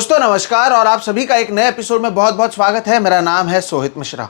दोस्तों नमस्कार और आप सभी का एक नए एपिसोड में बहुत बहुत स्वागत है। मेरा नाम है सोहित मिश्रा।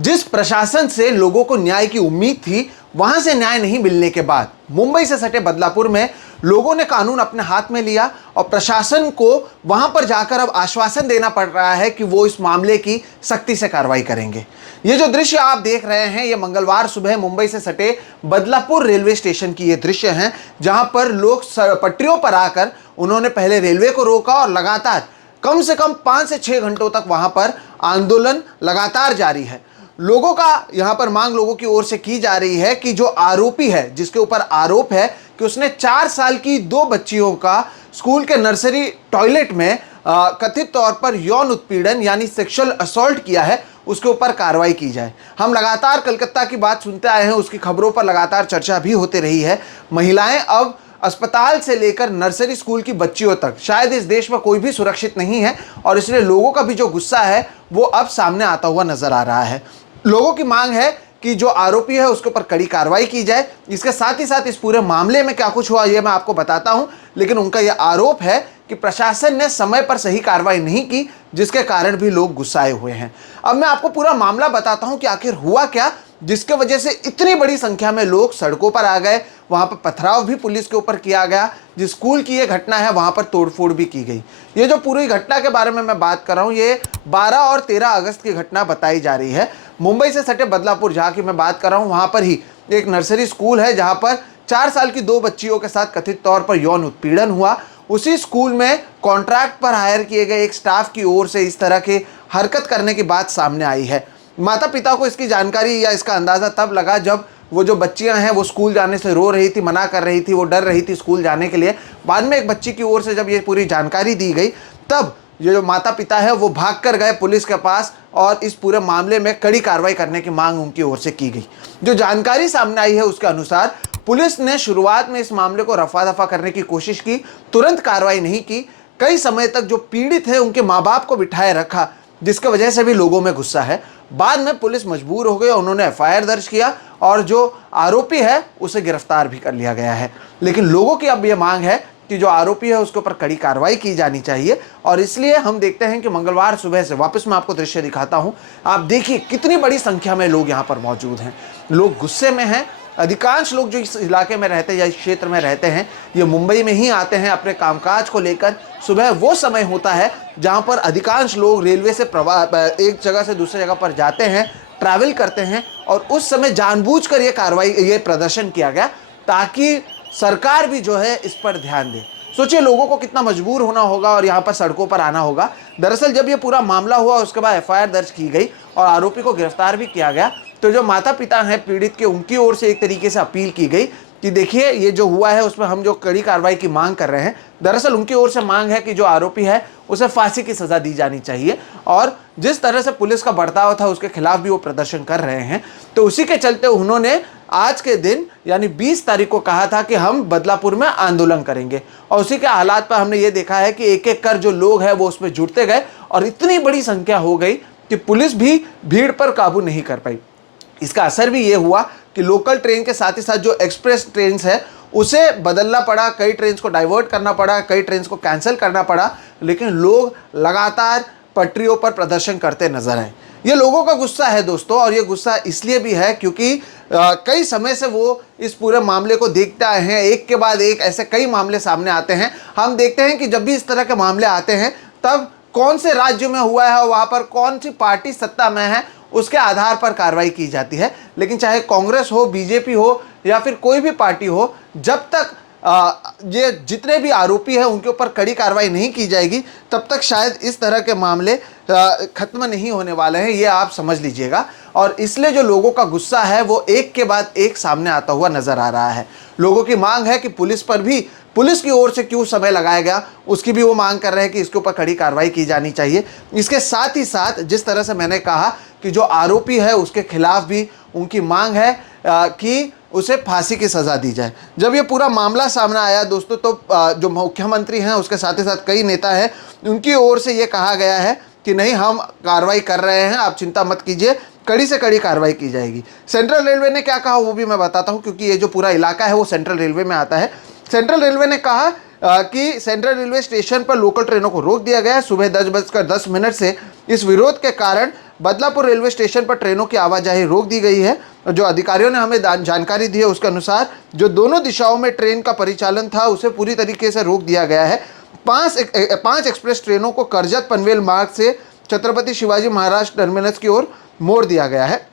जिस प्रशासन से लोगों को न्याय की उम्मीद थी, वहां से न्याय नहीं मिलने के बाद मुंबई से सटे बदलापुर में लोगों ने कानून अपने हाथ में लिया और प्रशासन को वहां पर जाकर अब आश्वासन देना पड़ रहा है कि वो इस मामले की सख्ती से कार्रवाई करेंगे। ये जो दृश्य आप देख रहे हैं, ये मंगलवार सुबह मुंबई से सटे बदलापुर रेलवे स्टेशन की ये दृश्य हैं, जहां पर लोग पटरियों पर आकर उन्होंने पहले रेलवे को रोका और लगातार कम से कम 5 से 6 घंटों तक वहां पर आंदोलन लगातार जारी है। लोगों का यहां पर मांग लोगों की ओर से की जा रही है कि जो आरोपी है, जिसके ऊपर आरोप है कि उसने 4 साल की 2 बच्चियों का स्कूल के नर्सरी टॉयलेट में कथित तौर पर यौन उत्पीड़न यानी सेक्सुअल असॉल्ट किया है, उसके ऊपर कार्रवाई की जाए। हम लगातार कलकत्ता की बात सुनते आए हैं, उसकी खबरों पर लगातार चर्चा भी होती रही है। महिलाएं अब अस्पताल से लेकर नर्सरी स्कूल की बच्चियों तक शायद इस देश में कोई भी सुरक्षित नहीं है और इसलिए लोगों का भी जो गुस्सा है वो अब सामने आता हुआ नजर आ रहा है। लोगों की मांग है कि जो आरोपी है उसके ऊपर कड़ी कार्रवाई की जाए। इसके साथ ही साथ इस पूरे मामले में क्या कुछ हुआ ये मैं आपको बताता हूं, लेकिन उनका यह आरोप है कि प्रशासन ने समय पर सही कार्रवाई नहीं की, जिसके कारण भी लोग गुस्साए हुए हैं। अब मैं आपको पूरा मामला बताता हूं कि आखिर हुआ क्या, जिसके वजह से इतनी बड़ी संख्या में लोग सड़कों पर आ गए। वहां पर पथराव भी पुलिस के ऊपर किया गया। जिस स्कूल की ये घटना है वहां पर तोड़फोड़ भी की गई। ये जो पूरी घटना के बारे में मैं बात कर रहा हूं, ये 12 और 13 अगस्त की घटना बताई जा रही है। मुंबई से सटे बदलापुर जहाँ की मैं बात कर रहा हूँ, वहाँ पर ही एक नर्सरी स्कूल है जहाँ पर 4 साल की 2 बच्चियों के साथ कथित तौर पर यौन उत्पीड़न हुआ। उसी स्कूल में कॉन्ट्रैक्ट पर हायर किए गए एक स्टाफ की ओर से इस तरह की हरकत करने की बात सामने आई है। माता पिता को इसकी जानकारी या इसका अंदाज़ा तब लगा जब वो जो बच्चियां हैं वो स्कूल जाने से रो रही थी, मना कर रही थी, वो डर रही थी स्कूल जाने के लिए। बाद में एक बच्ची की ओर से जब ये पूरी जानकारी दी गई, तब ये जो माता पिता है वो भाग कर गए पुलिस के पास और इस पूरे मामले में कड़ी कार्रवाई करने की मांग उनकी ओर से की गई। जो जानकारी सामने आई है उसके अनुसार पुलिस ने शुरुआत में इस मामले को रफा दफा करने की कोशिश की, तुरंत कार्रवाई नहीं की। कई समय तक जो पीड़ित है उनके माँ बाप को बिठाए रखा, जिसके वजह से भी लोगों में गुस्सा है। बाद में पुलिस मजबूर हो गई, उन्होंने एफआईआर दर्ज किया और जो आरोपी है उसे गिरफ्तार भी कर लिया गया है। लेकिन लोगों की अब यह मांग है कि जो आरोपी है उसके ऊपर कड़ी कार्रवाई की जानी चाहिए और इसलिए हम देखते हैं कि मंगलवार सुबह से वापस मैं आपको दृश्य दिखाता हूं। आप देखिए कितनी बड़ी संख्या में लोग यहां पर मौजूद हैं। लोग गुस्से में हैं। अधिकांश लोग जो इस इलाके में रहते हैं या इस क्षेत्र में रहते हैं, ये मुंबई में ही आते हैं अपने कामकाज को लेकर। सुबह वो समय होता है जहां पर अधिकांश लोग रेलवे से एक जगह से दूसरी जगह पर जाते हैं, ट्रैवल करते हैं और उस समय जानबूझकर ये प्रदर्शन किया गया ताकि सरकार भी जो है इस पर ध्यान दे। सोचिए लोगों को कितना मजबूर होना होगा और यहाँ पर सड़कों पर आना होगा। दरअसल जब ये पूरा मामला हुआ उसके बाद एफआईआर दर्ज की गई और आरोपी को गिरफ्तार भी किया गया, तो जो माता पिता हैं पीड़ित के, उनकी ओर से एक तरीके से अपील की गई कि देखिए ये जो हुआ है उसमें हम जो कड़ी कार्रवाई की मांग कर रहे हैं, दरअसल उनकी ओर से मांग है कि जो आरोपी है उसे फांसी की सजा दी जानी चाहिए। और जिस तरह से पुलिस का बर्ताव था उसके खिलाफ भी वो प्रदर्शन कर रहे हैं। तो उसी के चलते उन्होंने आज के दिन यानी 20 तारीख को कहा था कि हम बदलापुर में आंदोलन करेंगे और उसी के हालात पर हमने ये देखा है कि एक एक कर जो लोग हैं वो उसमें जुड़ते गए और इतनी बड़ी संख्या हो गई कि पुलिस भी भीड़ पर काबू नहीं कर पाई। इसका असर भी ये हुआ कि लोकल ट्रेन के साथ ही साथ जो एक्सप्रेस ट्रेन है उसे बदलना पड़ा, कई ट्रेन को डाइवर्ट करना पड़ा, कई ट्रेन को कैंसिल करना पड़ा। लेकिन लोग लगातार पटरियों पर प्रदर्शन करते नजर आए। ये लोगों का गुस्सा है दोस्तों, और ये गुस्सा इसलिए भी है क्योंकि कई समय से वो इस पूरे मामले को देखते आए हैं। एक के बाद एक ऐसे कई मामले सामने आते हैं। हम देखते हैं कि जब भी इस तरह के मामले आते हैं तब कौन से राज्य में हुआ है, वहाँ पर कौन सी पार्टी सत्ता में है, उसके आधार पर कार्रवाई की जाती है। लेकिन चाहे कांग्रेस हो, बीजेपी हो या फिर कोई भी पार्टी हो, जब तक ये जितने भी आरोपी हैं उनके ऊपर कड़ी कार्रवाई नहीं की जाएगी तब तक शायद इस तरह के मामले खत्म नहीं होने वाले हैं, ये आप समझ लीजिएगा। और इसलिए जो लोगों का गुस्सा है वो एक के बाद एक सामने आता हुआ नजर आ रहा है। लोगों की मांग है कि पुलिस पर भी, पुलिस की ओर से क्यों समय लगाया गया उसकी भी वो मांग कर रहे हैं कि इसके ऊपर कड़ी कार्रवाई की जानी चाहिए। इसके साथ ही साथ जिस तरह से मैंने कहा कि जो आरोपी है उसके खिलाफ भी उनकी मांग है कि उसे फांसी की सज़ा दी जाए। जब ये पूरा मामला सामने आया दोस्तों, तो जो मुख्यमंत्री हैं उसके साथ ही साथ कई नेता हैं, उनकी ओर से ये कहा गया है कि नहीं, हम कार्रवाई कर रहे हैं, आप चिंता मत कीजिए, कड़ी से कड़ी कार्रवाई की जाएगी। सेंट्रल रेलवे ने क्या कहा वो भी मैं बताता हूँ, क्योंकि ये जो पूरा इलाका है वो सेंट्रल रेलवे में आता है। सेंट्रल रेलवे ने कहा कि सेंट्रल रेलवे स्टेशन पर लोकल ट्रेनों को रोक दिया गया है। सुबह 10:10 से इस विरोध के कारण बदलापुर रेलवे स्टेशन पर ट्रेनों की आवाजाही रोक दी गई है। जो अधिकारियों ने हमें जानकारी दी है उसके अनुसार जो दोनों दिशाओं में ट्रेन का परिचालन था उसे पूरी तरीके से रोक दिया गया है। पांच एक्सप्रेस ट्रेनों को करजत पनवेल मार्ग से छत्रपति शिवाजी महाराज टर्मिनस की ओर मोड़ दिया गया है।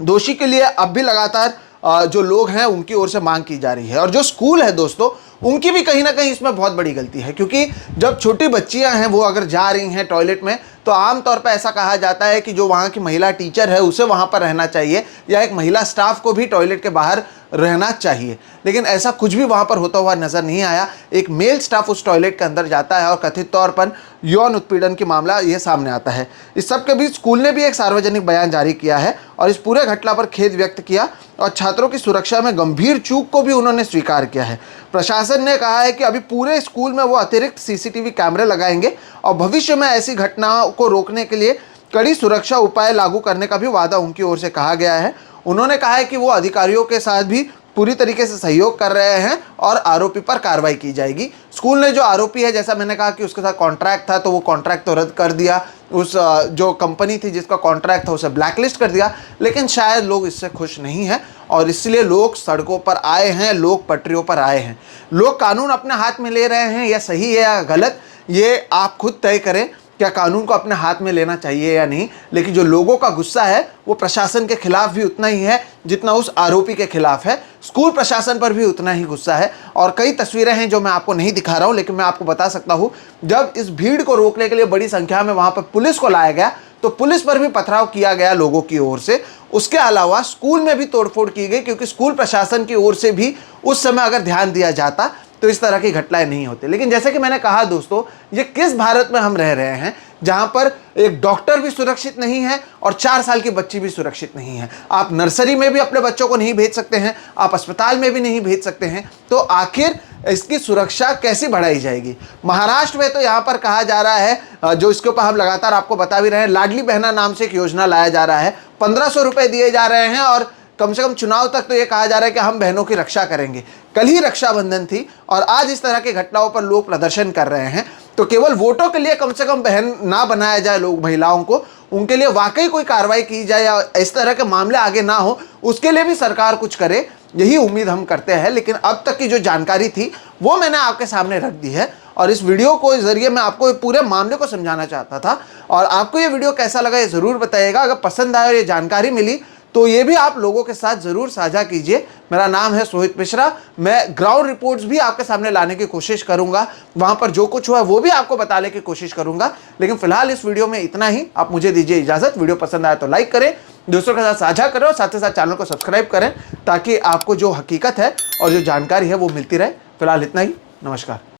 दोषी के लिए अब भी लगातार जो लोग हैं उनकी ओर से मांग की जा रही है। और जो स्कूल है दोस्तों, उनकी भी कहीं ना कहीं इसमें बहुत बड़ी गलती है, क्योंकि जब छोटी बच्चियां हैं वो अगर जा रही हैं टॉयलेट में तो आमतौर पर ऐसा कहा जाता है कि जो वहाँ की महिला टीचर है उसे वहाँ पर रहना चाहिए, या एक महिला स्टाफ को भी टॉयलेट के बाहर रहना चाहिए। लेकिन ऐसा कुछ भी वहाँ पर होता हुआ नजर नहीं आया। एक मेल स्टाफ उस टॉयलेट के अंदर जाता है और कथित तौर पर यौन उत्पीड़न की मामला ये सामने आता है। इस सब के बीच स्कूल ने भी एक सार्वजनिक बयान जारी किया है और इस पूरे घटना पर खेद व्यक्त किया और छात्रों की सुरक्षा में गंभीर चूक को भी उन्होंने स्वीकार किया है। प्रशासन ने कहा है कि अभी पूरे स्कूल में वो अतिरिक्त सीसीटीवी कैमरे लगाएंगे और भविष्य में ऐसी घटनाओं को रोकने के लिए कड़ी सुरक्षा उपाय लागू करने का भी वादा उनकी ओर से कहा गया है। उन्होंने कहा है कि वो अधिकारियों के साथ भी पूरी तरीके से सहयोग कर रहे हैं और आरोपी पर कार्रवाई की जाएगी। स्कूल ने जो आरोपी है, जैसा मैंने कहा कि उसके साथ कॉन्ट्रैक्ट था तो वो कॉन्ट्रैक्ट तो रद्द कर दिया, उस जो कंपनी थी जिसका कॉन्ट्रैक्ट था उसे ब्लैकलिस्ट कर दिया। लेकिन शायद लोग इससे खुश नहीं हैं और इसलिए लोग सड़कों पर आए हैं, लोग पटरियों पर आए हैं। लोग कानून अपने हाथ में ले रहे हैं, या सही है या गलत ये आप खुद तय करें, क्या कानून को अपने हाथ में लेना चाहिए या नहीं। लेकिन जो लोगों का गुस्सा है वो प्रशासन के खिलाफ भी उतना ही है जितना उस आरोपी के खिलाफ है। स्कूल प्रशासन पर भी उतना ही गुस्सा है। और कई तस्वीरें हैं जो मैं आपको नहीं दिखा रहा हूं, लेकिन मैं आपको बता सकता हूं, जब इस भीड़ को रोकने के लिए बड़ी संख्या में वहां पर पुलिस को लाया गया तो पुलिस पर भी पथराव किया गया लोगों की ओर से। उसके अलावा स्कूल में भी तोड़फोड़ की गई, क्योंकि स्कूल प्रशासन की ओर से भी उस समय अगर ध्यान दिया जाता तो इस तरह की घटनाएं नहीं होती। लेकिन जैसे कि मैंने कहा दोस्तों, ये किस भारत में हम रह रहे हैं जहां पर एक डॉक्टर भी सुरक्षित नहीं है और 4 साल की बच्ची भी सुरक्षित नहीं है। आप नर्सरी में भी अपने बच्चों को नहीं भेज सकते हैं, आप अस्पताल में भी नहीं भेज सकते हैं, तो आखिर इसकी सुरक्षा कैसे बढ़ाई जाएगी। महाराष्ट्र में तो यहाँ पर कहा जा रहा है, जो इसके ऊपर हम लगातार आपको बता भी रहे हैं, लाडली बहना नाम से एक योजना लाया जा रहा है। 1500 रुपए दिए जा रहे हैं और कम से कम चुनाव तक तो ये कहा जा रहा है कि हम बहनों की रक्षा करेंगे। कल ही रक्षाबंधन थी और आज इस तरह की घटनाओं पर लोग प्रदर्शन कर रहे हैं। तो केवल वोटों के लिए कम से कम बहन ना बनाया जाए लोग महिलाओं को, उनके लिए वाकई कोई कार्रवाई की जाए या इस तरह के मामले आगे ना हो, उसके लिए भी सरकार कुछ करे, यही उम्मीद हम करते हैं। लेकिन अब तक की जो जानकारी थी वो मैंने आपके सामने रख दी है और इस वीडियो को जरिए मैं आपको पूरे मामले को समझाना चाहता था। और आपको ये वीडियो कैसा लगा ये जरूर बताइएगा। अगर पसंद आया और ये जानकारी मिली तो ये भी आप लोगों के साथ जरूर साझा कीजिए। मेरा नाम है सोहित मिश्रा। मैं ग्राउंड रिपोर्ट्स भी आपके सामने लाने की कोशिश करूंगा, वहां पर जो कुछ हुआ वो भी आपको बताने की कोशिश करूंगा। लेकिन फिलहाल इस वीडियो में इतना ही। आप मुझे दीजिए इजाजत। वीडियो पसंद आया तो लाइक करें, दोस्तों के साथ साझा करें और साथ ही साथ चैनल को सब्सक्राइब करें, ताकि आपको जो हकीकत है और जो जानकारी है वो मिलती रहे। फिलहाल इतना ही। नमस्कार।